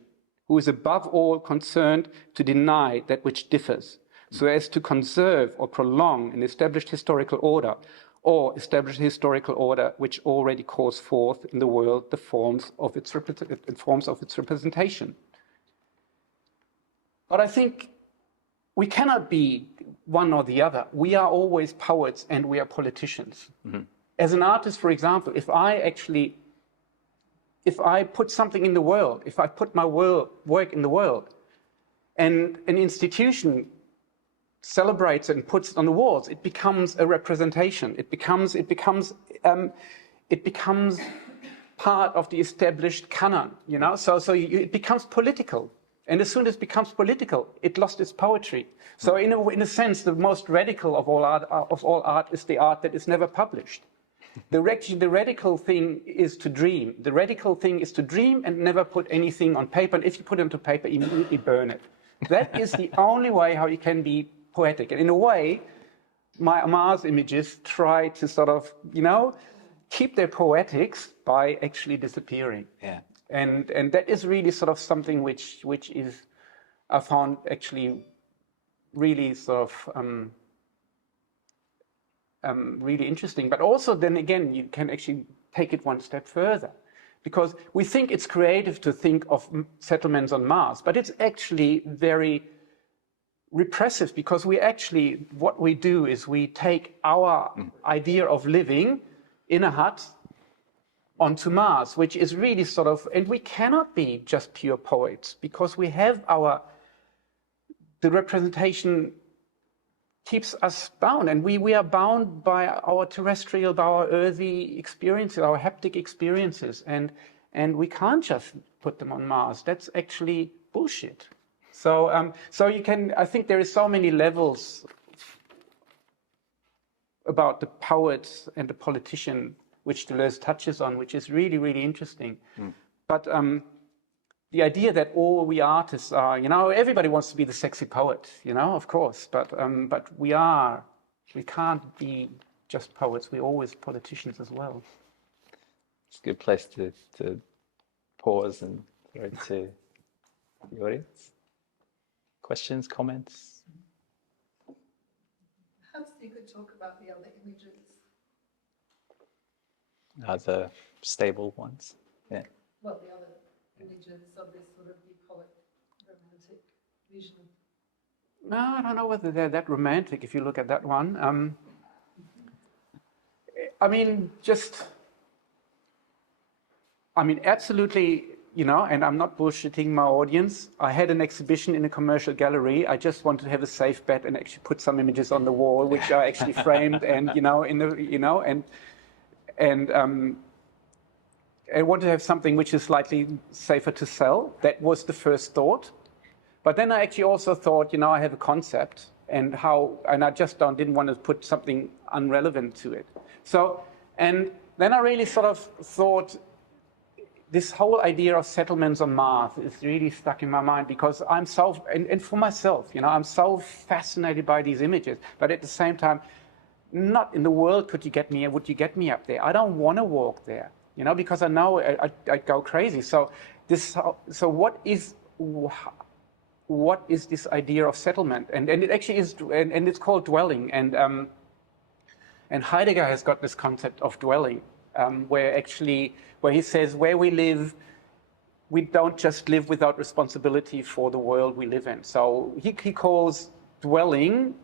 who is above all concerned to deny that which differs, so as to conserve or prolong an established historical order, or establish a historical order which already calls forth in the world the forms of its representation. But I think we cannot be one or the other. We are always poets and we are politicians. As an artist, for example, if I put something in the world, if I put my work in the world, and an institution celebrates it and puts it on the walls, it becomes a representation. It becomes part of the established canon, you know. It becomes political. And as soon as it becomes political, it lost its poetry. So in a sense, the most radical of all art is the art that is never published. The radical thing is to dream. The radical thing is to dream and never put anything on paper. And if you put it onto paper, immediately burn it. That is the only way how you can be poetic. And in a way, my Mars images try to sort of, you know, keep their poetics by actually disappearing. Yeah. And that is really sort of something which is, I found actually really sort of really interesting. But also then again, you can actually take it one step further, because we think it's creative to think of settlements on Mars, but it's actually very repressive, because what we do is we take our idea of living in a hut onto Mars, which is really sort of, and we cannot be just pure poets, because we have the representation keeps us bound, and we are bound by our terrestrial, by our earthy experiences, our haptic experiences, and we can't just put them on Mars. That's actually bullshit. So I think there is so many levels about the poet and the politician, which Deleuze touches on, which is really, really interesting. But the idea that all we artists are, you know, everybody wants to be the sexy poet, you know, of course, but we can't be just poets, we're always politicians as well. It's a good place to pause and throw it to the audience. Questions, comments? Perhaps you could talk about the other images. The stable ones, yeah. Well, the other images of this sort of bucolic romantic vision. No, I don't know whether they're that romantic if you look at that one. Absolutely, you know, and I'm not bullshitting my audience. I had an exhibition in a commercial gallery. I just wanted to have a safe bet and actually put some images on the wall, which are actually framed and, you know, and I wanted to have something which is slightly safer to sell. That was the first thought. But then I actually also thought, you know, I have a concept and I just didn't want to put something unrelevant to it. So, and then I really sort of thought, this whole idea of settlements on Mars is really stuck in my mind because I'm so, and for myself, you know, I'm so fascinated by these images, but at the same time, not in the world would you get me up there. I don't want to walk there, you know, because I know I'd go crazy. So what is this idea of settlement? And it actually is, and it's called dwelling. And Heidegger has got this concept of dwelling, where he says where we live, we don't just live without responsibility for the world we live in. So he calls dwelling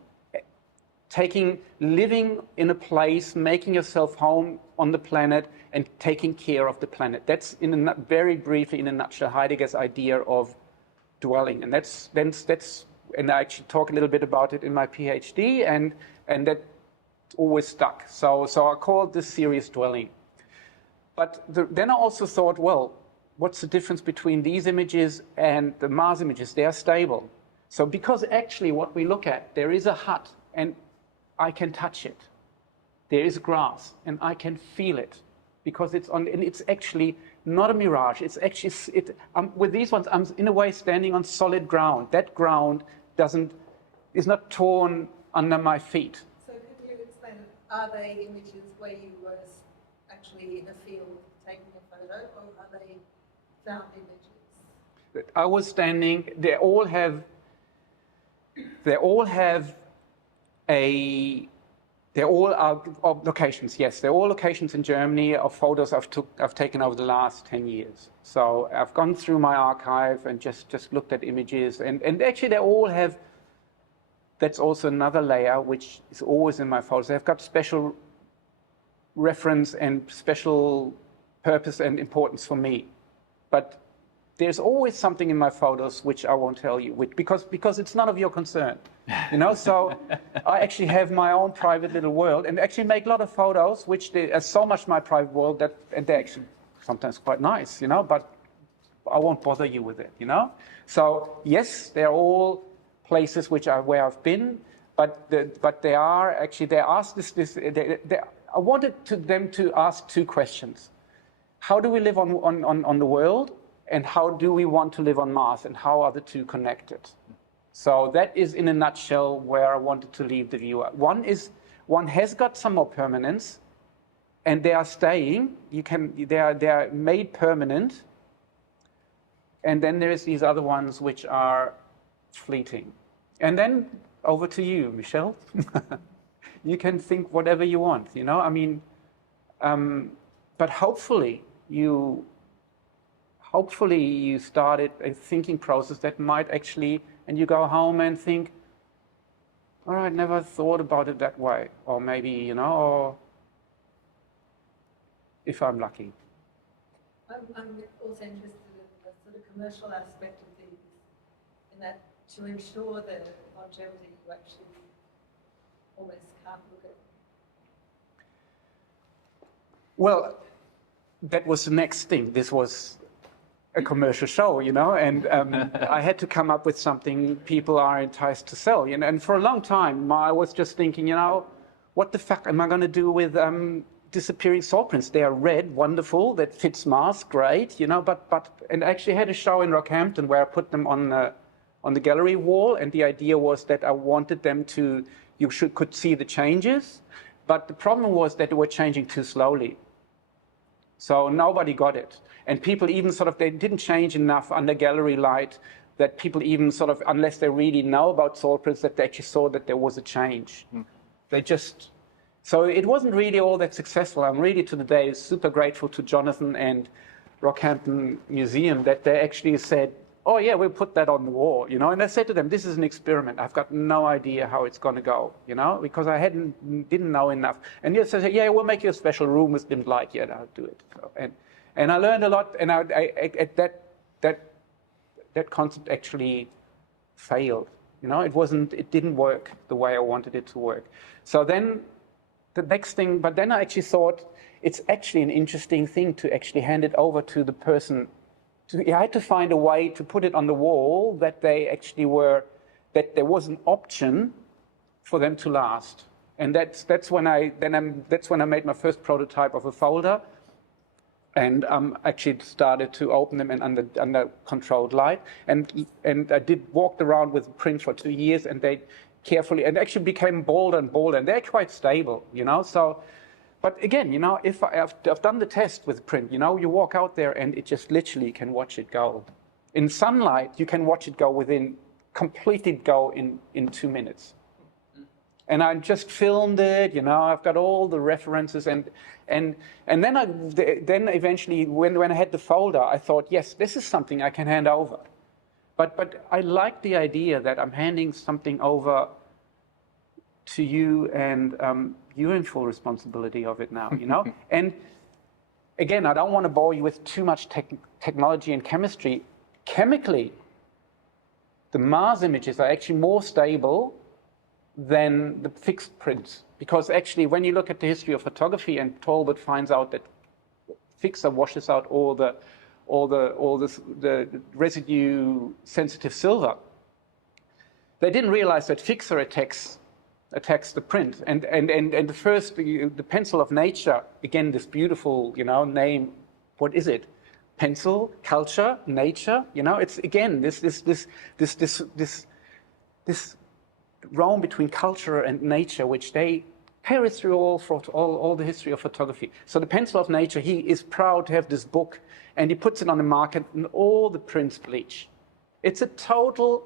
living in a place, making yourself home on the planet and taking care of the planet. That's very briefly in a nutshell Heidegger's idea of dwelling. And and I actually talk a little bit about it in my PhD, and that always stuck. So I called this series dwelling. But then I also thought, well, what's the difference between these images and the Mars images? They are stable. So because actually what we look at, there is a hut and I can touch it. There is grass and I can feel it because and it's actually not a mirage. It's actually, with these ones, I'm in a way standing on solid ground. That ground is not torn under my feet. So could you explain, are they images where you were actually in a field taking a photo, or are they found images? I was standing, they all have locations, yes. They're all locations in Germany of photos I've taken over the last 10 years. So I've gone through my archive and just looked at images. And actually they all have, that's also another layer which is always in my photos. They've got special reference and special purpose and importance for me. But there's always something in my photos which I won't tell you, because it's none of your concern, you know. So I actually have my own private little world, and actually make a lot of photos which are so much my private world that they're actually sometimes quite nice, you know. But I won't bother you with it, you know. So yes, they're all places where I've been, but they ask this. I wanted them to ask two questions: how do we live on the world? And how do we want to live on Mars, and how are the two connected? So that is, in a nutshell, where I wanted to leave the viewer. One has got some more permanence, and they are staying. They are made permanent. And then there's these other ones which are fleeting. And then over to you, Michelle. You can think whatever you want, you know. I mean, but hopefully you started a thinking process that might actually, and you go home and think, all right, never thought about it that way. Or maybe, you know, or if I'm lucky. I'm also interested in the sort of commercial aspect of things, in that to ensure the longevity, you actually almost can't look at. Well, that was the next thing. This was a commercial show, you know, and I had to come up with something people are enticed to sell, you know. And for a long time, I was just thinking, you know, what the fuck am I going to do with disappearing salt prints? They are red, wonderful, that fits Mars, great, you know. And I actually had a show in Rockhampton where I put them on the gallery wall, and the idea was that I wanted them to, could see the changes, but the problem was that they were changing too slowly. So nobody got it. And people even they didn't change enough under gallery light that people even unless they really know about salt prints, that they actually saw that there was a change. So it wasn't really all that successful. I'm really to the day super grateful to Jonathan and Rockhampton Museum that they actually said, oh yeah, we'll put that on the wall, you know. And I said to them, this is an experiment. I've got no idea how it's going to go, you know, because I didn't know enough. And they said, yeah, we'll make you a special room with dim light. Yeah, I'll do it. So, and I learned a lot, and that concept actually failed. You know, it didn't work the way I wanted it to work. So then the next thing, but then I actually thought it's actually an interesting thing to actually hand it over to the person you had to find a way to put it on the wall that they actually were, that there was an option for them to last. And that's when I made my first prototype of a folder, and actually started to open them under controlled light. And I walked around with the print for 2 years, and they carefully, and actually became bolder and bolder, and they're quite stable, you know. So, but again, you know, if I've done the test with print, you know, you walk out there and it just literally can watch it go. In sunlight, you can watch it go completely go in 2 minutes. And I just filmed it, you know, I've got all the references, and then eventually when I had the folder, I thought, yes, this is something I can hand over. But I like the idea that I'm handing something over to you, and you're in full responsibility of it now, you know? And again, I don't want to bore you with too much technology and chemistry. Chemically, the Mars images are actually more stable than the fixed prints, because actually when you look at the history of photography, and Talbot finds out that Fixer washes out all the residue sensitive silver, they didn't realize that Fixer attacks the print, and the pencil of nature, again, this beautiful, you know, name, what is it? Pencil, culture, nature, you know, it's again this roam between culture and nature, which they carry through all the history of photography. So the pencil of nature, he is proud to have this book, and he puts it on the market, and all the prints bleach. It's a total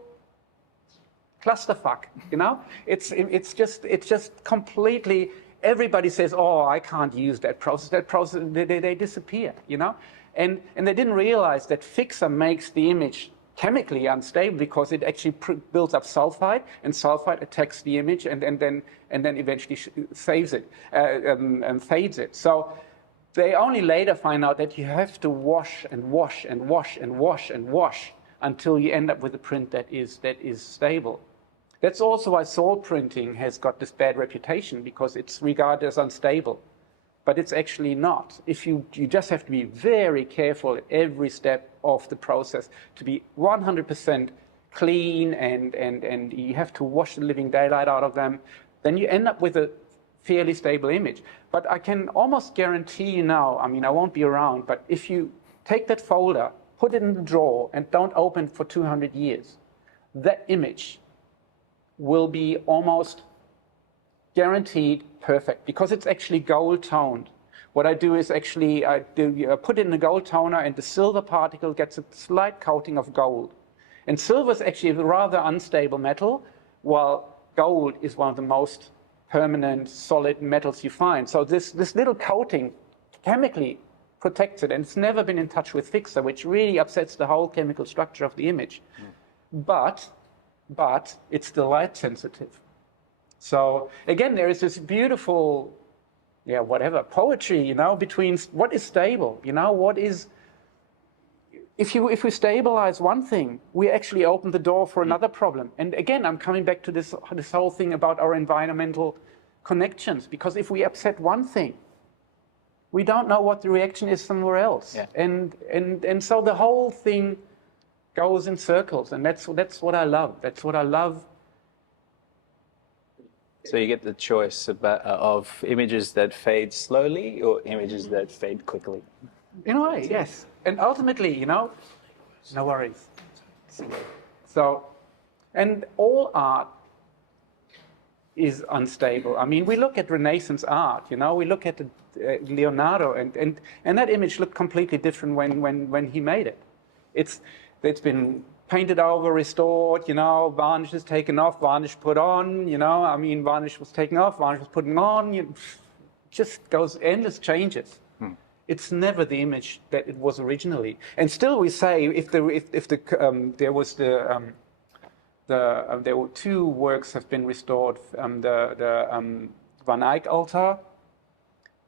clusterfuck, you know. It's just completely. Everybody says, "Oh, I can't use that process." That process, they disappear, you know. And they didn't realize that Fixer makes the image chemically unstable, because it actually builds up sulfide, and sulfide attacks the image, and then eventually saves it and fades it. So they only later find out that you have to wash and wash and wash and wash and wash until you end up with a print that is stable. That's also why salt printing has got this bad reputation, because it's regarded as unstable. But it's actually not. If you just have to be very careful at every step of the process to be 100% clean, and you have to wash the living daylight out of them, then you end up with a fairly stable image. But I can almost guarantee you now, I mean, I won't be around, but if you take that folder, put it in the drawer, and don't open it for 200 years, that image will be almost guaranteed perfect, because it's actually gold toned. What I do is actually I put it in a gold toner, and the silver particle gets a slight coating of gold. And silver is actually a rather unstable metal, while gold is one of the most permanent, solid metals you find. So this little coating chemically protects it, and it's never been in touch with Fixer, which really upsets the whole chemical structure of the image. But it's still light sensitive. So again, there is this beautiful, poetry, you know, between what is stable, you know, what is. If we stabilize one thing, we actually open the door for another problem. And again, I'm coming back to this whole thing about our environmental connections, because if we upset one thing, we don't know what the reaction is somewhere else. Yeah. And so the whole thing goes in circles, and that's what I love. That's what I love. So you get the choice of images that fade slowly or images that fade quickly. In a way, yes. And ultimately, you know, no worries. So, and all art is unstable. I mean, we look at Renaissance art, you know, we look at Leonardo, and that image looked completely different when he made it. It's been painted over, restored, you know, varnish is taken off, varnish put on, you know, I mean, varnish was taken off, varnish was put on, just goes endless changes. It's never the image that it was originally. And still we say, there were 2 works have been restored, the Van Eyck altar,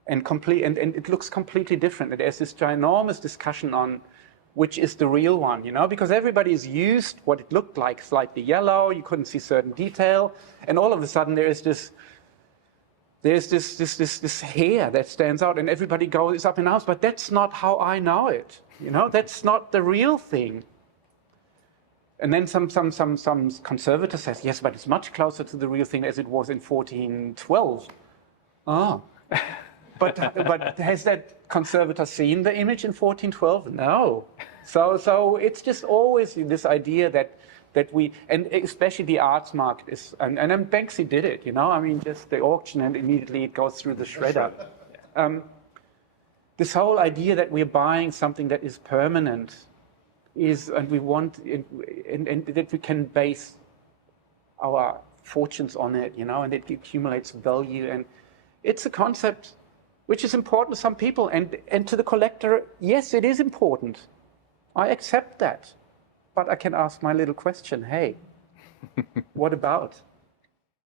and it looks completely different. There's this ginormous discussion on which is the real one, you know, because everybody's used what it looked like, slightly yellow, you couldn't see certain detail, and all of a sudden there is this there's this hair that stands out, and everybody goes up in arms. But that's not how I know it. You know, that's not the real thing. And then some conservator says, yes, but it's much closer to the real thing as it was in 1412. Oh, but has that conservator seen the image in 1412? No. So it's just always this idea that we, and especially the arts market is, and then Banksy did it, you know, I mean, just the auction and immediately it goes through the shredder. This whole idea that we're buying something that is permanent is, and we want, and that we can base our fortunes on it, you know, and it accumulates value. And it's a concept which is important to some people, and to the collector, yes, it is important. I accept that. But I can ask my little question, hey, what about?